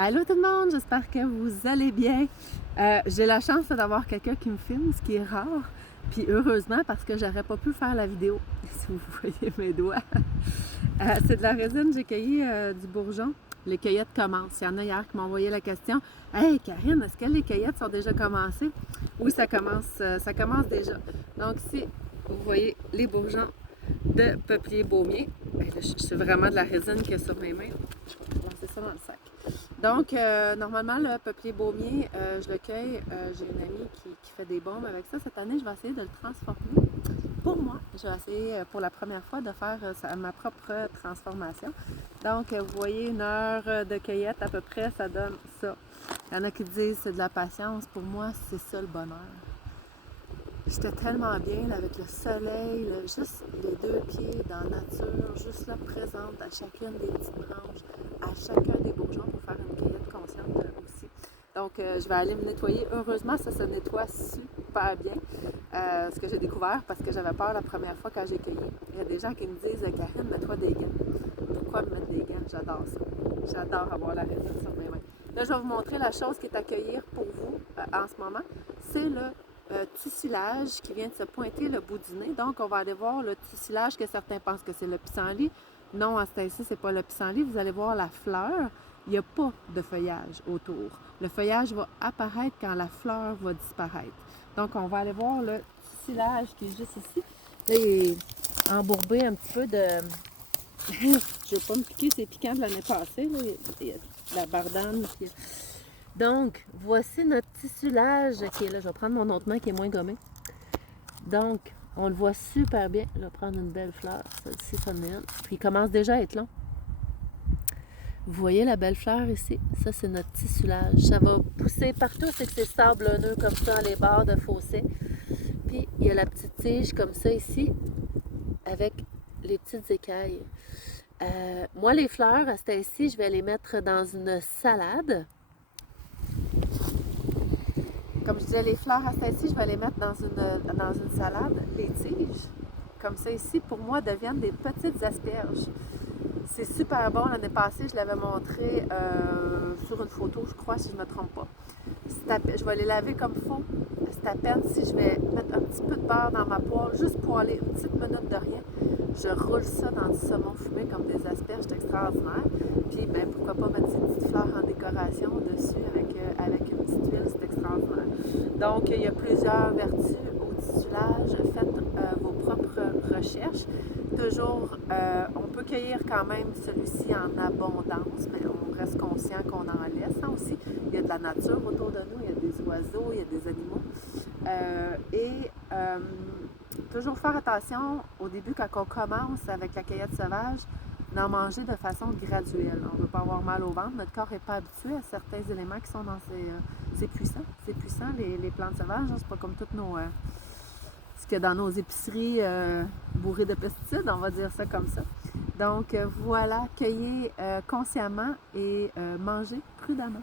Allô tout le monde, j'espère que vous allez bien. J'ai la chance d'avoir quelqu'un qui me filme, ce qui est rare. Puis heureusement parce que j'aurais pas pu faire la vidéo, si vous voyez mes doigts. C'est de la résine, j'ai cueilli du bourgeon. Les cueillettes commencent. Il y en a hier qui m'ont envoyé la question. Hey Karine, est-ce que les cueillettes sont déjà commencées? Oui, ça commence déjà. Donc ici, vous voyez les bourgeons de peuplier baumier. C'est vraiment de la résine qu'il y a sur mes mains. Je vais lancer ça dans le sac. Donc, normalement, le peuplier baumier, je le cueille. J'ai une amie qui fait des baumes avec ça. Cette année, je vais essayer de le transformer. Pour moi, je vais essayer pour la première fois de faire ma propre transformation. Donc, vous voyez, 1 heure de cueillette à peu près, ça donne ça. Il y en a qui disent c'est de la patience. Pour moi, c'est ça le bonheur. J'étais tellement bien là, avec le soleil, là, juste les 2 pieds dans la nature, juste là présente à chacune des petites branches, à chacun des bourgeons pour faire une cueillette consciente aussi. Donc, je vais aller me nettoyer. Heureusement, ça se nettoie super bien, ce que j'ai découvert parce que j'avais peur la première fois quand j'ai cueilli. Il y a des gens qui me disent « Karine, mets-toi des gants. » Pourquoi me mettre des gants? J'adore ça. J'adore avoir la résine sur mes mains. Là, je vais vous montrer la chose qui est à cueillir pour vous en ce moment. C'est le tissulage qui vient de se pointer le bout du nez. Donc, on va aller voir le tissulage que certains pensent que c'est le pissenlit. Non, à ce temps-ci, ce n'est pas le pissenlit. Vous allez voir la fleur. Il n'y a pas de feuillage autour. Le feuillage va apparaître quand la fleur va disparaître. Donc, on va aller voir le tissulage qui est juste ici. Là, il est embourbé un petit peu de... Je ne vais pas me piquer, c'est piquant de l'année passée. Là. Il y a la bardane. Puis... Donc, voici notre tissulage qui est là. Je vais prendre mon autre main qui est moins gommée. Donc, on le voit super bien. Je vais prendre une belle fleur. Celle-ci, ça en est une. Puis, il commence déjà à être long. Vous voyez la belle fleur ici? Ça, c'est notre tissulage. Ça va pousser partout. C'est que c'est sablonneux comme ça, les bords de fossé. Puis, il y a la petite tige comme ça ici, avec les petites écailles. Moi, les fleurs, à ce temps-ci, je vais les mettre dans une salade. Comme je disais, les fleurs à ce temps-ci, je vais les mettre dans une salade. Les tiges, comme ça ici, pour moi, deviennent des petites asperges. C'est super bon. L'année passée, je l'avais montré sur une photo, je crois, si je ne me trompe pas. Je vais les laver comme il faut. C'est à peine si je vais mettre un petit peu de beurre dans ma poêle, juste poêler une petite minute de rien. Je roule ça dans du saumon fumé comme des asperges, c'est extraordinaire. Puis, ben, pourquoi pas mettre ces petites fleurs en décoration dessus avec une petite huile, c'est extraordinaire. Donc, il y a plusieurs vertus au tissulage. Faites vos propres recherches. Toujours, on peut cueillir quand même celui-ci en abondance, mais on reste conscient qu'on en laisse aussi. Il y a de la nature autour de nous, il y a des oiseaux, il y a des animaux. Toujours faire attention au début quand on commence avec la cueillette sauvage, d'en manger de façon graduelle. On ne veut pas avoir mal au ventre. Notre corps n'est pas habitué à certains éléments qui sont dans c'est puissant. C'est puissant, les plantes sauvages. C'est pas comme toutes ce qu'il y a dans nos épiceries bourrées de pesticides, on va dire ça comme ça. Donc voilà, cueillez consciemment et mangez prudemment.